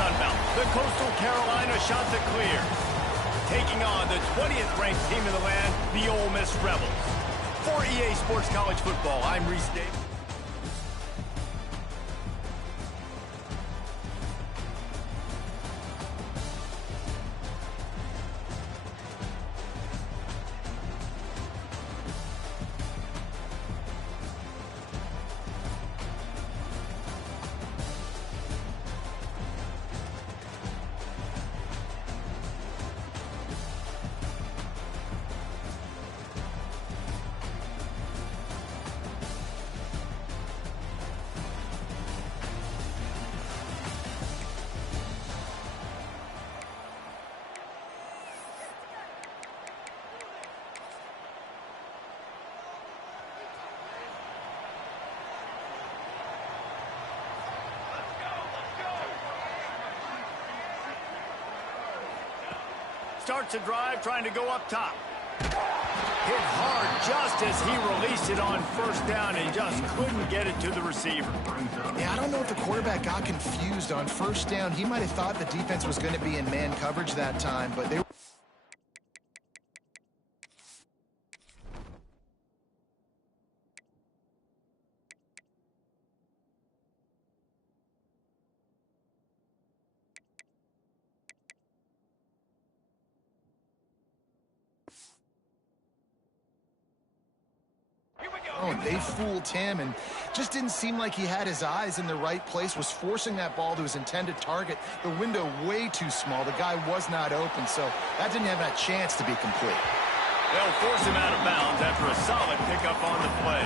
Sun Belt, the Coastal Carolina Chanticleer, taking on the 20th ranked team in the land, the Ole Miss Rebels. For EA Sports College Football, I'm Reese Davis. Starts a drive trying to go up top. Hit hard just as he released it on first down and just couldn't get it to the receiver. Yeah, I don't know if the quarterback got confused on first down. He might have thought the defense was going to be in man coverage that time, but they they fooled him and just didn't seem like he had his eyes in the right place, was forcing that ball to his intended target. The window way too small. The guy was not open, so that didn't have that chance to be complete. They'll force him out of bounds after a solid pickup on the play.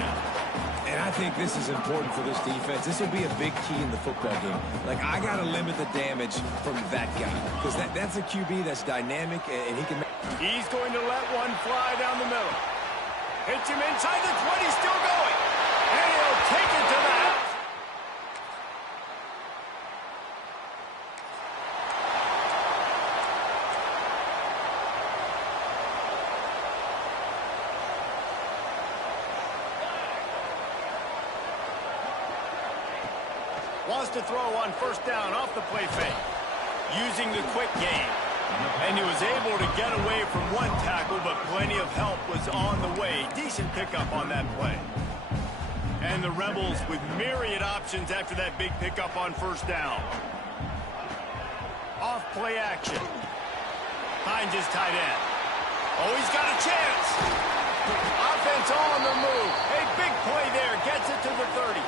And I think this is important for this defense. This will be a big key in the football game. Like, I got to limit the damage from that guy because that's a QB that's dynamic and he can make... He's going to let one fly down the middle. Hits him inside the 20, still going. And he'll take it to the house. Wants to throw on first down off the play fake. Using the quick game. And he was able to get away from one tackle, but plenty of help was on the way. Decent pickup on that play. And the Rebels with myriad options after that big pickup on first down. Off play action. Finds his tight end. Oh, he's got a chance. Offense on the move. A big play there. Gets it to the 30.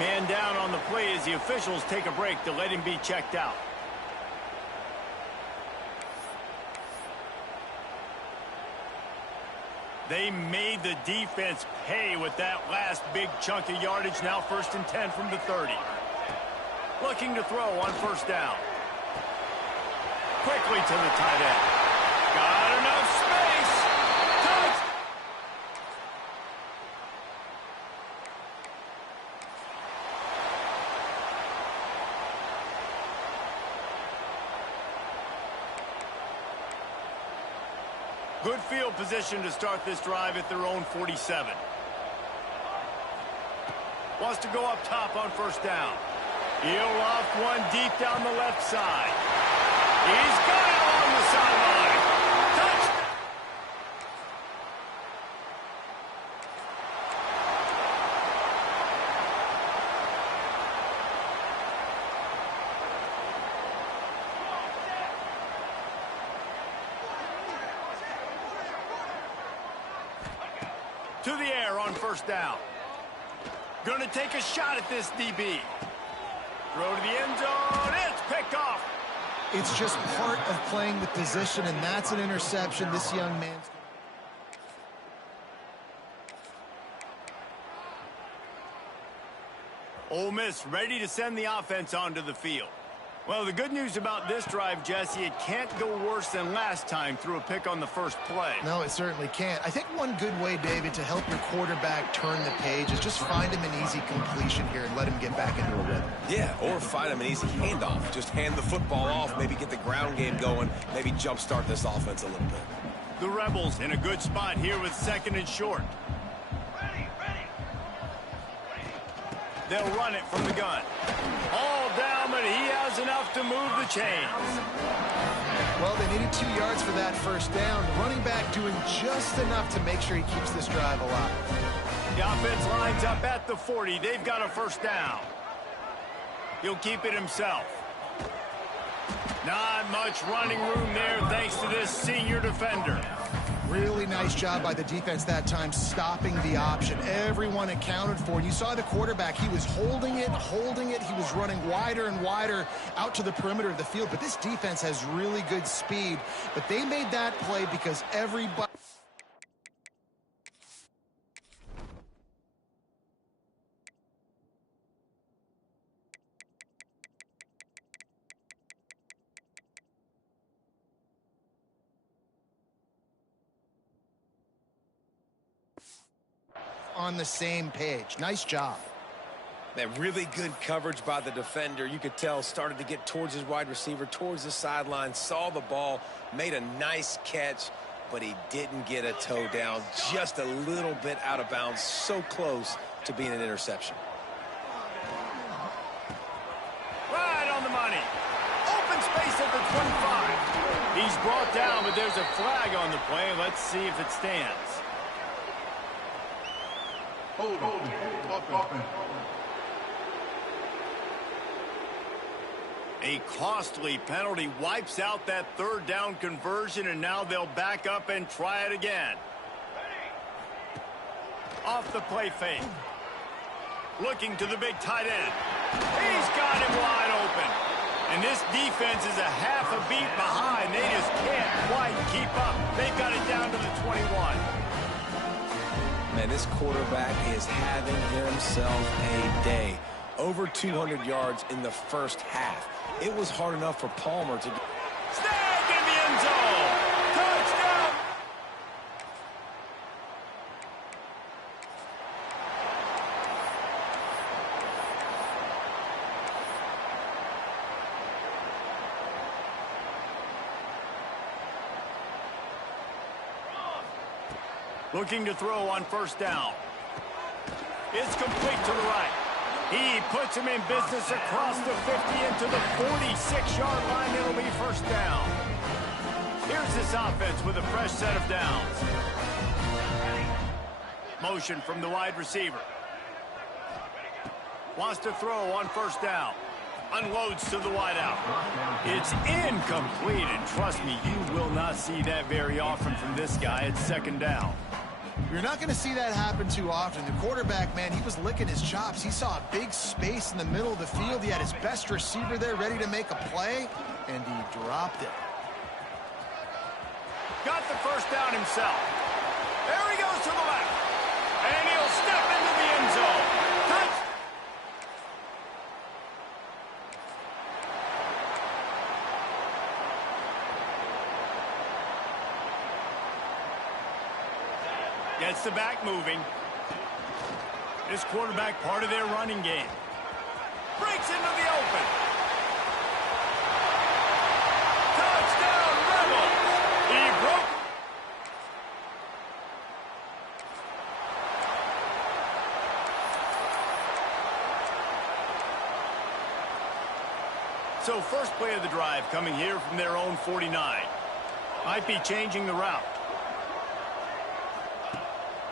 Man down on the play as the officials take a break to let him be checked out. They made the defense pay with that last big chunk of yardage. Now 1st and 10 from the 30. Looking to throw on first down. Quickly to the tight end. Got enough space. Touch. Good field position to start this drive at their own 47. Wants to go up top on first down. He'll loft one deep down the left side. He's got it along the sideline. Touchdown! To the air on first down. Gonna take a shot at this DB. Throw to the end zone. It's picked off. It's just part of playing the position, and that's an interception. This young man's... Ole Miss ready to send the offense onto the field. Well, the good news about this drive, Jesse, it can't go worse than last time through a pick on the first play. No, it certainly can't. I think one good way, David, to help your quarterback turn the page is just find him an easy completion here and let him get back into a rhythm. Yeah, or find him an easy handoff. Just hand the football off, maybe get the ground game going, maybe jumpstart this offense a little bit. The Rebels in a good spot here with 2nd and short. They'll run it from the gun. All down, but he has enough to move the chains. Well, they needed 2 yards for that first down. The running back doing just enough to make sure he keeps this drive alive. The offense lines up at the 40. They've got a first down. He'll keep it himself. Not much running room there thanks to this senior defender. Really nice job by the defense that time, stopping the option. Everyone accounted for it. You saw the quarterback. He was holding it. He was running wider and wider out to the perimeter of the field. But this defense has really good speed. But they made that play because everybody... on the same page. Nice job. That really good coverage by the defender. You could tell started to get towards his wide receiver, towards the sideline, saw the ball, made a nice catch, but he didn't get a toe down. Just a little bit out of bounds. So close to being an interception. Right on the money. Open space at the 25. He's brought down, but there's a flag on the play. Let's see if it stands. A costly penalty wipes out that third down conversion, and now they'll back up and try it again. Off the play fake. Looking to the big tight end. He's got him wide open. And this defense is a half a beat behind. They just can't quite keep up. They've got it down to the 21. Man, this quarterback is having himself a day. Over 200 yards in the first half. It was hard enough for Palmer to... Snag in the end zone! Touchdown! Looking to throw on first down. It's complete to the right. He puts him in business across the 50 into the 46-yard line. It'll be first down. Here's this offense with a fresh set of downs. Motion from the wide receiver. Wants to throw on first down. Unloads to the wideout. It's incomplete, and trust me, you will not see that very often from this guy. It's second down. You're not going to see that happen too often. The quarterback, man, he was licking his chops. He saw a big space in the middle of the field. He had his best receiver there ready to make a play, and he dropped it. Got the first down himself. There he goes to the left. And he'll step into the end zone. Touch. Gets the back moving. This quarterback part of their running game. Breaks into the open. Touchdown, Rebels! He broke. So first play of the drive coming here from their own 49. Might be changing the route.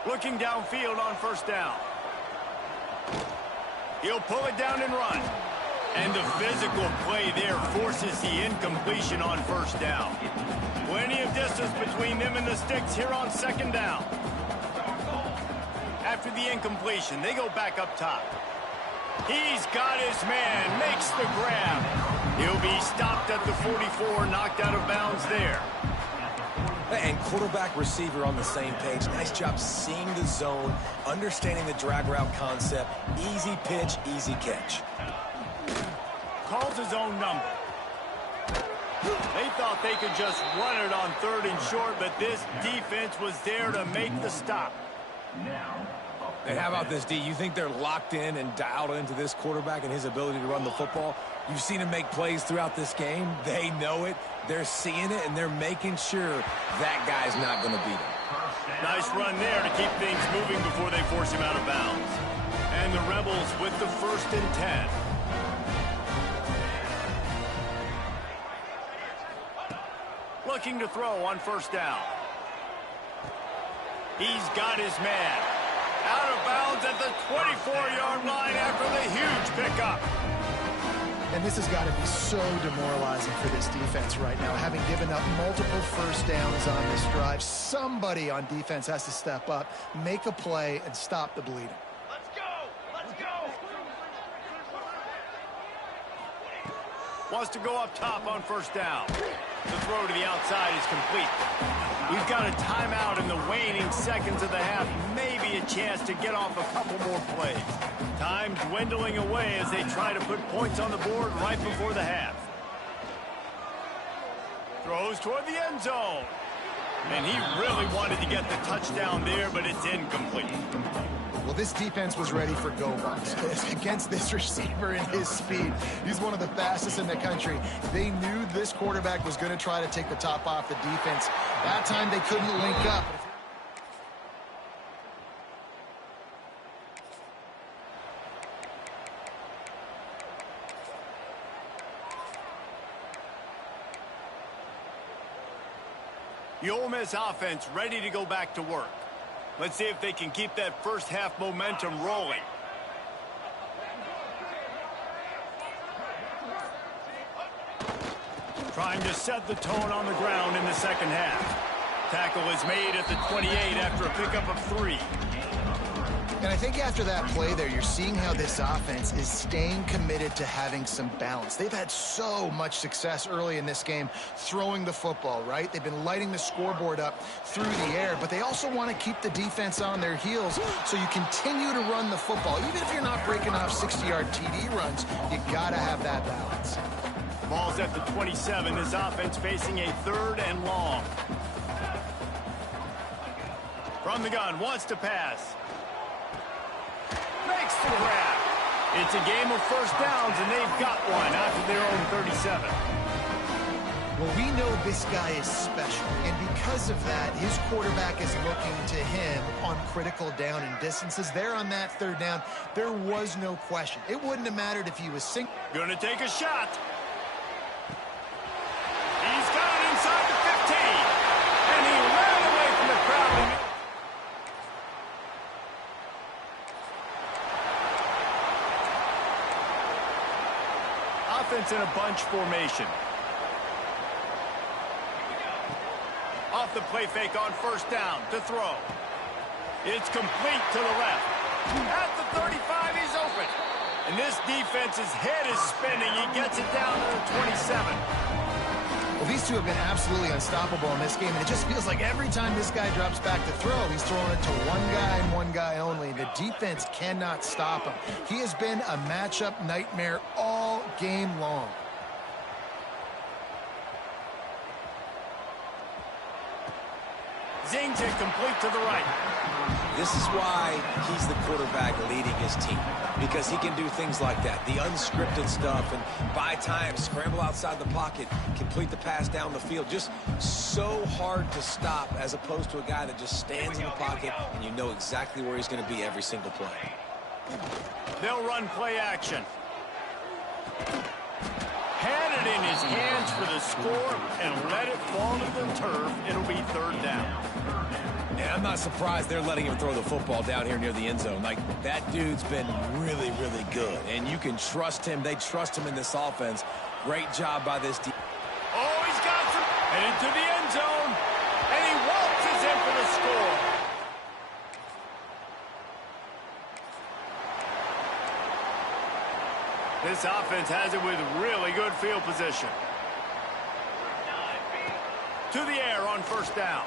Looking downfield on first down. He'll pull it down and run. And the physical play there forces the incompletion on first down. Plenty of distance between them and the sticks here on second down. After the incompletion, they go back up top. He's got his man, makes the grab. He'll be stopped at the 44, knocked out of bounds there. And quarterback receiver on the same page. Nice job seeing the zone, understanding the drag route concept. Easy pitch, easy catch. Calls his own number. They thought they could just run it on third and short, but this defense was there to make the stop. And how about this, D? You think they're locked in and dialed into this quarterback and his ability to run the football? You've seen him make plays throughout this game. They know it. They're seeing it, and they're making sure that guy's not going to beat him. Nice run there to keep things moving before they force him out of bounds. And the Rebels with the 1st and 10. looking to throw on first down. He's got his man. Out of bounds at the 24-yard line after the huge pickup. And this has got to be so demoralizing for this defense right now. Having given up multiple first downs on this drive, somebody on defense has to step up, make a play, and stop the bleeding. Let's go! Let's go! Wants to go up top on first down. The throw to the outside is complete. We've got a timeout in the waning seconds of the half. Maybe a chance to get off a couple more plays. Time dwindling away as they try to put points on the board right before the half. Throws toward the end zone. And he really wanted to get the touchdown there, but it's incomplete. Well, this defense was ready for go-balls against this receiver and his speed. He's one of the fastest in the country. They knew this quarterback was going to try to take the top off the defense. That time they couldn't link up. The Ole Miss offense ready to go back to work. Let's see if they can keep that first half momentum rolling. Trying to set the tone on the ground in the second half. Tackle is made at the 28 after a pickup of 3. And I think after that play there, you're seeing how this offense is staying committed to having some balance. They've had so much success early in this game throwing the football, right? They've been lighting the scoreboard up through the air, but they also want to keep the defense on their heels, so you continue to run the football. Even if you're not breaking off 60-yard TD runs, you got to have that balance. Ball's at the 27. This offense facing a 3rd and long. From the gun, wants to pass. Makes the grab. It's a game of first downs, and they've got one after their own 37. Well, we know this guy is special, and because of that, his quarterback is looking to him on critical down and distances. There on that 3rd down, there was no question. It wouldn't have mattered if he was single. Gonna take a shot. He's got it inside the 15, and he ran away from the crowd. Offense in a bunch formation. Off the play fake on first down to throw. It's complete to the left. At the 35, he's open. And this defense's head is spinning. He gets it down to the 27. Well, these two have been absolutely unstoppable in this game, and it just feels like every time this guy drops back to throw, he's throwing it to one guy and one guy only. The defense cannot stop him. He has been a matchup nightmare all game long. Zings it complete to the right. This is why he's the quarterback leading his team, because he can do things like that, the unscripted stuff, and buy time, scramble outside the pocket, complete the pass down the field. Just so hard to stop as opposed to a guy that just stands in the pocket and you know exactly where he's going to be every single play. They'll run play action. Had it in his hands for the score and let it fall to the turf. It'll be 3rd down. And I'm not surprised they're letting him throw the football down here near the end zone. Like, that dude's been really, really good. And you can trust him. They trust him in this offense. Great job by this team. Oh, he's got some. Headed to the end zone. And he waltzes in for the score. This offense has it with really good field position. To the air on first down.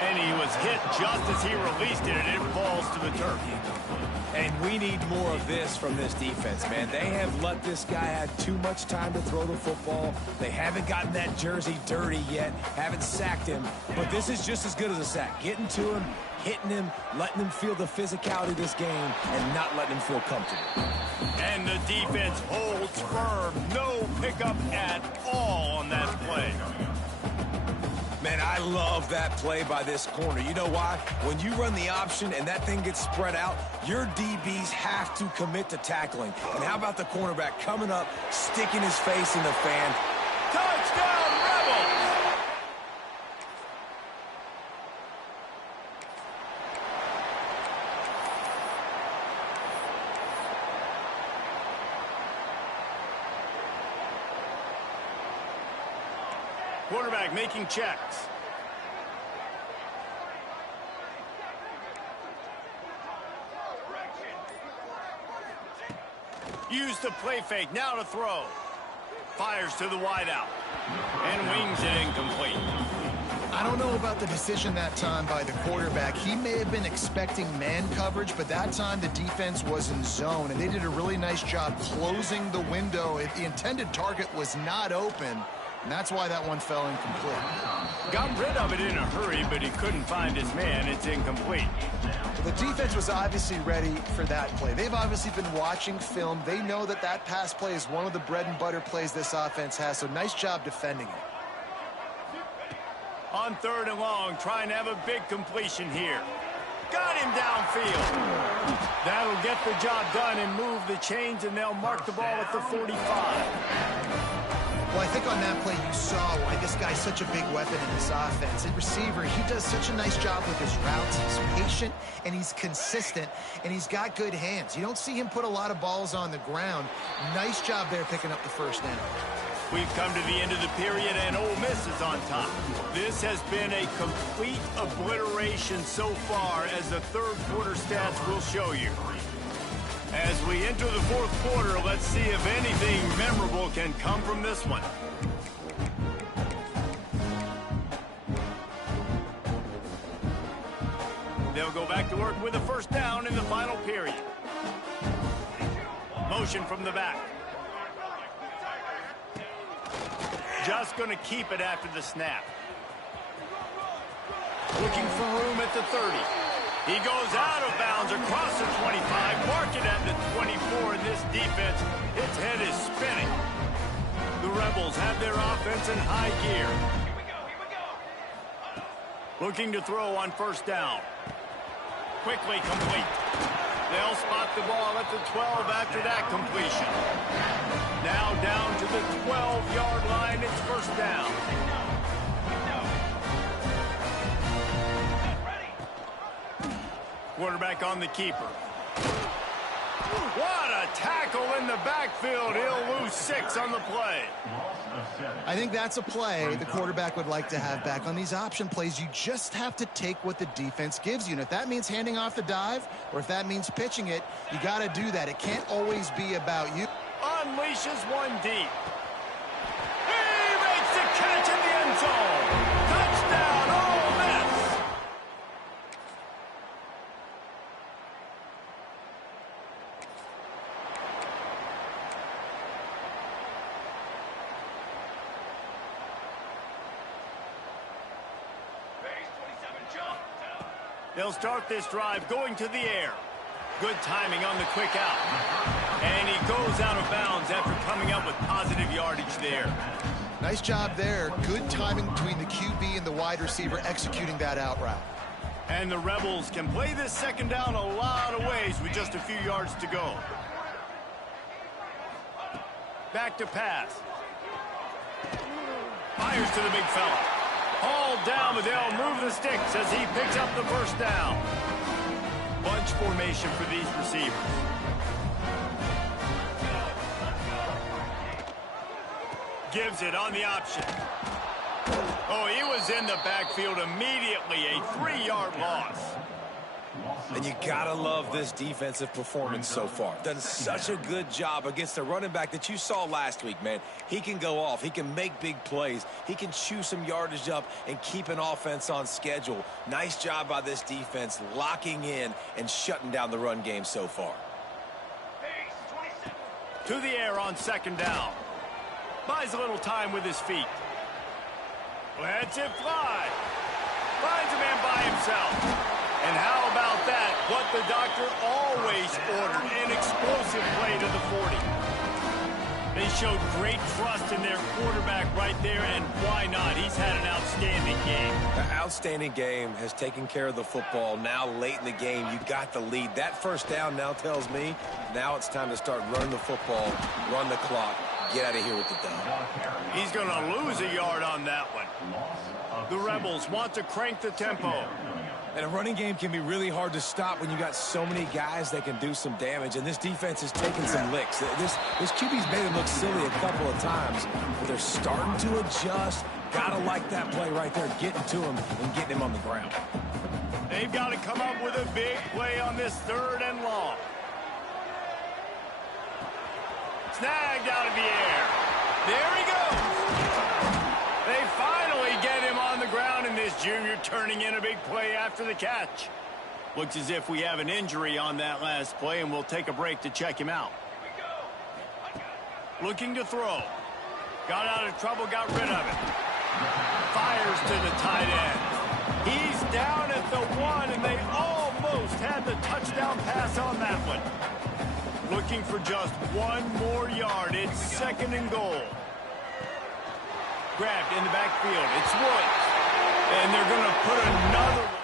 And he was hit just as he released it, and it falls to the turf. And we need more of this from this defense, man. They have let this guy have too much time to throw the football. They haven't gotten that jersey dirty yet, haven't sacked him. But this is just as good as a sack. Getting to him, hitting him, letting him feel the physicality of this game, and not letting him feel comfortable. And the defense holds firm. No pickup at all on that play. Man, I love that play by this corner. You know why? When you run the option and that thing gets spread out, your DBs have to commit to tackling. And how about the cornerback coming up, sticking his face in the fan? Touchdown, Rebels! Quarterback making checks. Use the play fake, now to throw. Fires to the wideout. And wings it incomplete. I don't know about the decision that time by the quarterback. He may have been expecting man coverage, but that time the defense was in zone, and they did a really nice job closing the window. The intended target was not open, and that's why that one fell incomplete. Got rid of it in a hurry, but he couldn't find his man. It's incomplete. The defense was obviously ready for that play. They've obviously been watching film. They know that that pass play is one of the bread and butter plays this offense has, so nice job defending it. On 3rd and long, trying to have a big completion here. Got him downfield. That'll get the job done and move the chains, and they'll mark the ball at the 45. Well, I think on that play you saw why this guy's such a big weapon in this offense. At receiver, he does such a nice job with his routes. He's patient, and he's consistent, and he's got good hands. You don't see him put a lot of balls on the ground. Nice job there picking up the first down. We've come to the end of the period, and Ole Miss is on top. This has been a complete obliteration so far, as the third quarter stats will show you. As we enter the fourth quarter, let's see if anything memorable can come from this one. They'll go back to work with a first down in the final period. Motion from the back. Just going to keep it after the snap. Looking for room at the 30. He goes out of bounds across the 25, mark it at the 24, and this defense, its head is spinning. The Rebels have their offense in high gear. Looking to throw on first down. Quickly complete. They'll spot the ball at the 12 after that completion. Now down to the 12-yard line, it's first down. Quarterback on the keeper. What a tackle in the backfield. He'll lose 6 on the play. I think that's a play the quarterback would like to have back. On these option plays, you just have to take what the defense gives you. And if that means handing off the dive, or if that means pitching it, you got to do that. It can't always be about you. Unleashes one deep. He makes the catch in the end zone. Touchdown, Ole Miss. They'll start this drive going to the air. Good timing on the quick out. And he goes out of bounds after coming up with positive yardage there. Nice job there. Good timing between the QB and the wide receiver executing that out route. And the Rebels can play this second down a lot of ways with just a few yards to go. Back to pass. Fires to the big fella. Hauled down, but they'll move the sticks as he picks up the first down. Bunch formation for these receivers. Gives it on the option. Oh, he was in the backfield immediately. A 3-yard loss. And you gotta love this defensive performance so far. Done such a good job against the running back that you saw last week, man. He can go off. He can make big plays. He can chew some yardage up and keep an offense on schedule. Nice job by this defense locking in and shutting down the run game so far. To the air on second down. Buys a little time with his feet. Lets it fly. Finds a man by himself. And how about that? What the doctor always ordered, an explosive play to the 40. They showed great trust in their quarterback right there, and why not? He's had an outstanding game. The outstanding game has taken care of the football. Now late in the game, you got the lead. That first down now tells me now it's time to start running the football, run the clock, get out of here with the dub. He's going to lose a yard on that one. The Rebels want to crank the tempo. And a running game can be really hard to stop when you got so many guys that can do some damage. And this defense is taking some licks. This QB's made him look silly a couple of times, but they're starting to adjust, Gotta like that play right there, getting to him and getting him on the ground. They've got to come up with a big play on this 3rd and long. Snagged out of the air. There he goes. They finally get him on the ground, and this junior turning in a big play after the catch. Looks as if we have an injury on that last play, and we'll take a break to check him out. Looking to throw. Got out of trouble, got rid of it. Fires to the tight end. He's down at the 1, and they almost had the touchdown pass on that one. Looking for just 1 more yard. It's 2nd and goal. Grabbed in the backfield. It's Woods. And they're going to put another one.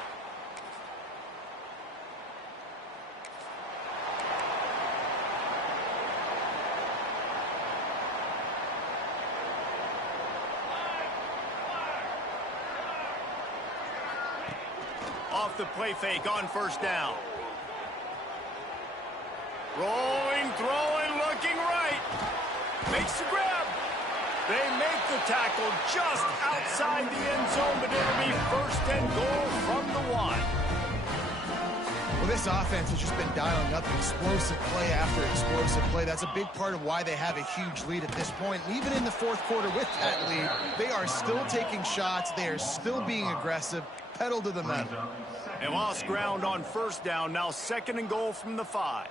Off the play fake on 1st down. Rolling, throwing, looking right. Makes the grab. They make the tackle just outside the end zone, but it'll be 1st and goal from the 1. Well, this offense has just been dialing up explosive play after explosive play. That's a big part of why they have a huge lead at this point. And even in the 4th quarter with that lead, they are still taking shots. They are still being aggressive. Pedal to the metal. And lost ground on 1st down. Now 2nd and goal from the 5.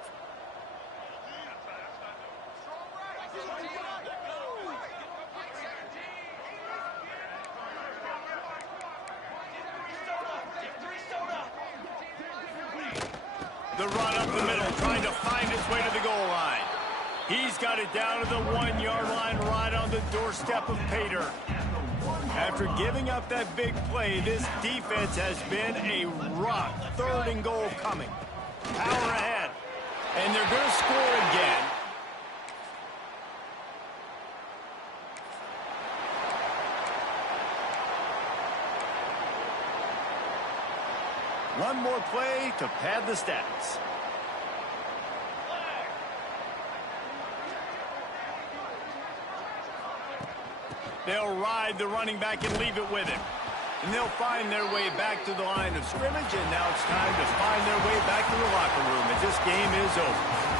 The run up the middle, trying to find his way to the goal line. He's got it down to the 1-yard line, right on the doorstep of Pater. After giving up that big play, this defense has been a rock. 3rd and goal coming. Power ahead. And they're going to score again. One more play to pad the stats. They'll ride the running back and leave it with him. And they'll find their way back to the line of scrimmage, and now it's time to find their way back to the locker room as this game is over.